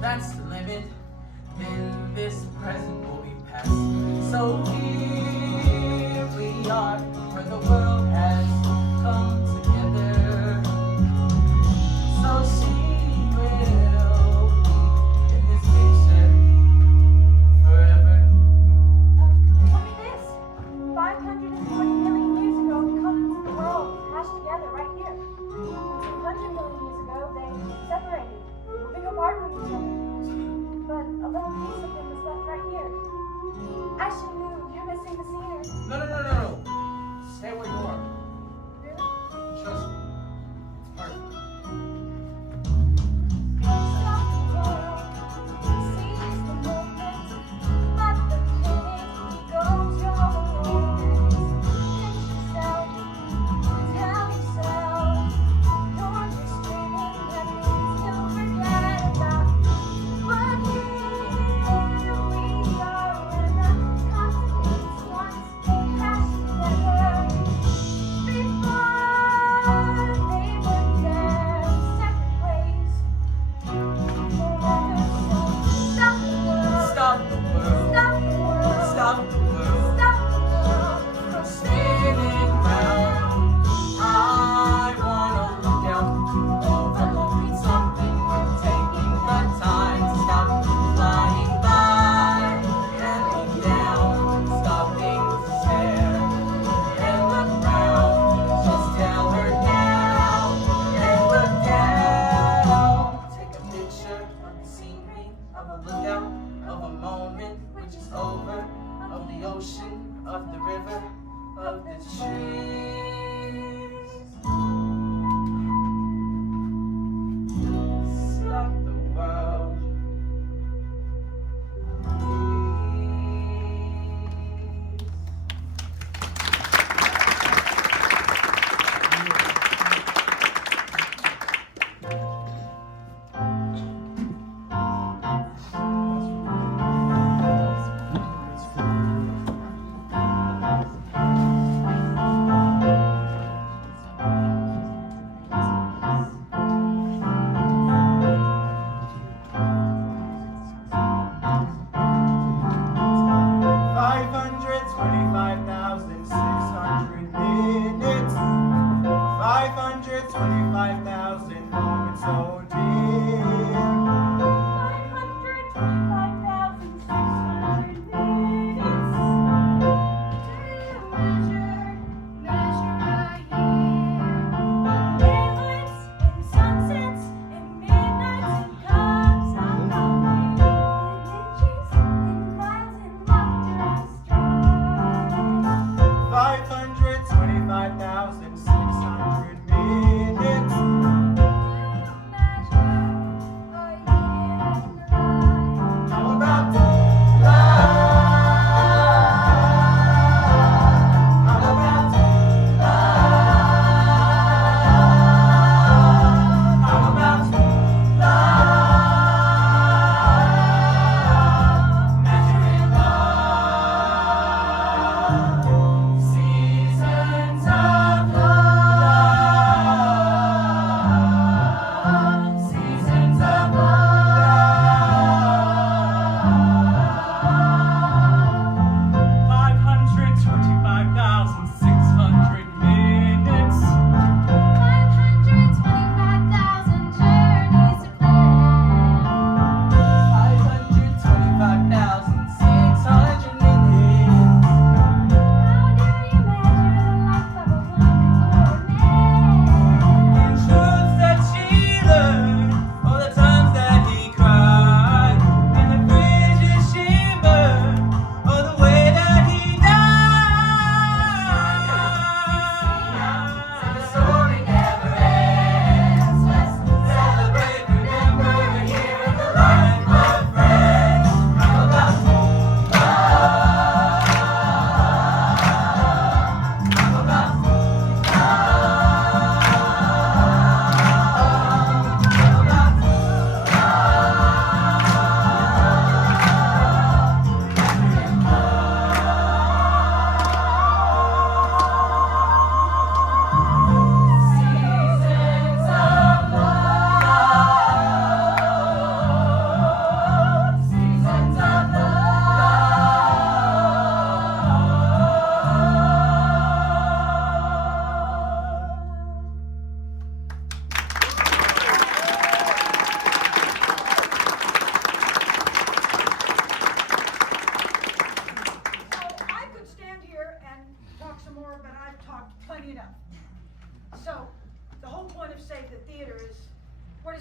That's the limit. Then this present will be past. So here we are, where the world has come together. So she will be in this picture forever. Look at this. 540 million years ago, the continents of the world crashed together right here. 200 million years ago, they separated, moving apart from each other. But a little piece of them is left right here. As she moves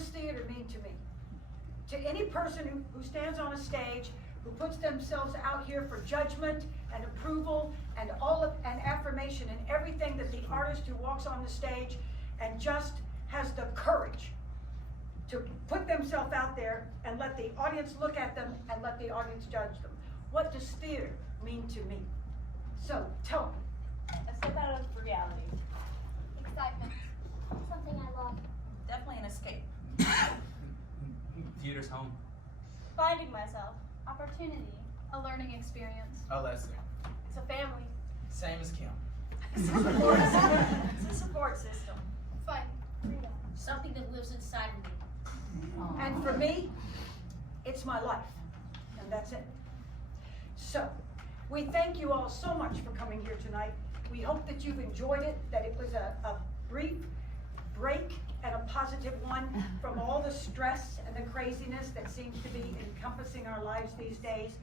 theater mean to me? To any person who stands on a stage, who puts themselves out here for judgment and approval and and affirmation in everything that the artist who walks on the stage and just has the courage to put themselves out there and let the audience look at them and let the audience judge them. What does theater mean to me? So, tell me. A step out of reality. Excitement. Something I love. Definitely an escape. Theater's home. Finding myself. Opportunity. A learning experience. A lesson. It's a family. Same as Kim. It's a support system. Fun. Freedom. Something that lives inside of me. And for me, it's my life. And that's it. So, we thank you all so much for coming here tonight. We hope that you've enjoyed it, that it was a brief break and a positive one from all the stress and the craziness that seems to be encompassing our lives these days.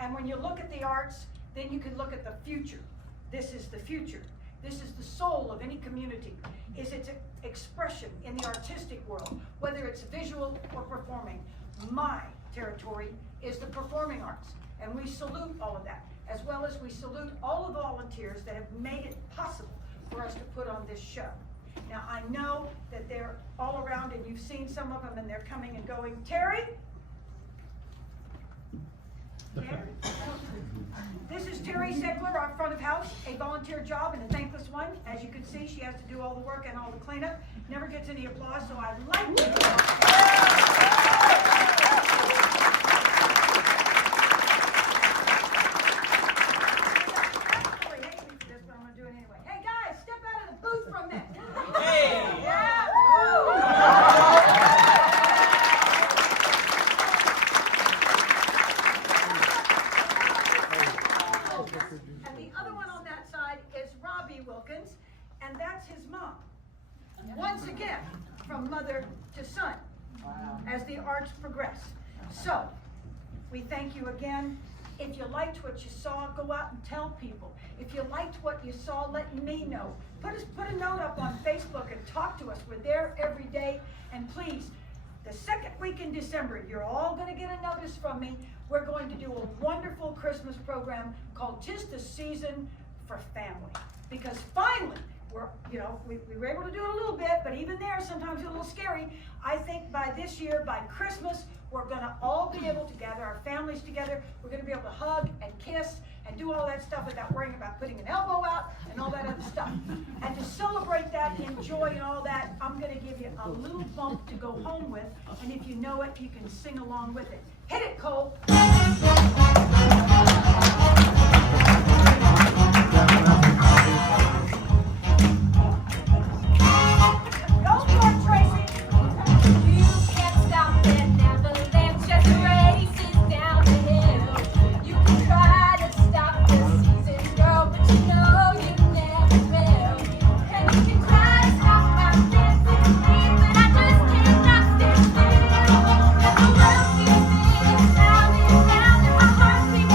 And when you look at the arts, then you can look at the future. This is the future. This is the soul of any community, is its expression in the artistic world, whether it's visual or performing. My territory is the performing arts, and we salute all of that, as well as we salute all the volunteers that have made it possible for us to put on this show. Now, I know that they're all around, and you've seen some of them, and they're coming and going. Terry? Terry? This is Terry Segler, our front of house, a volunteer job and a thankless one. As you can see, she has to do all the work and all the cleanup. Never gets any applause, so I'd like to actually hate me for this, but I'm going to do it anyway. Hey guys, step out of the booth for a minute. Hey! Yeah. And the other one on that side is Robbie Wilkins, and that's his mom. Once again, from mother to son, as the arts progress. So, we thank you again. If you liked what you saw, go out and tell people. If you liked what you saw, let me know. Put a note up on Facebook and talk to us. We're there every day. And please, the second week in December, you're all going to get a notice from me. We're going to do a wonderful Christmas program called 'Tis the Season for Family. Because finally, we were able to do it a little bit, but even there, sometimes it's a little scary. I think by this year, by Christmas, we're going to all be able to gather our families together. We're going to be able to hug and kiss and do all that stuff without worrying about putting an elbow out and all that other stuff. And to celebrate that, enjoy and all that, I'm going to give you a little bump to go home with. And if you know it, you can sing along with it. Hit it, Cole. Heartbeat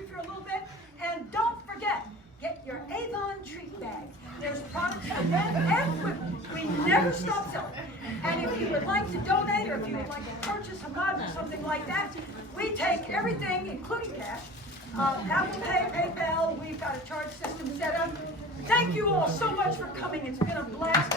you for a little bit. And don't forget, get your Avon treat bag. There's products for men and women. We never stop selling. And if you would like to donate, or if you would like to purchase a mug or something like that, we take everything, including cash. Apple Pay, PayPal, we've got a charge system set up. Thank you all so much for coming. It's been a blast.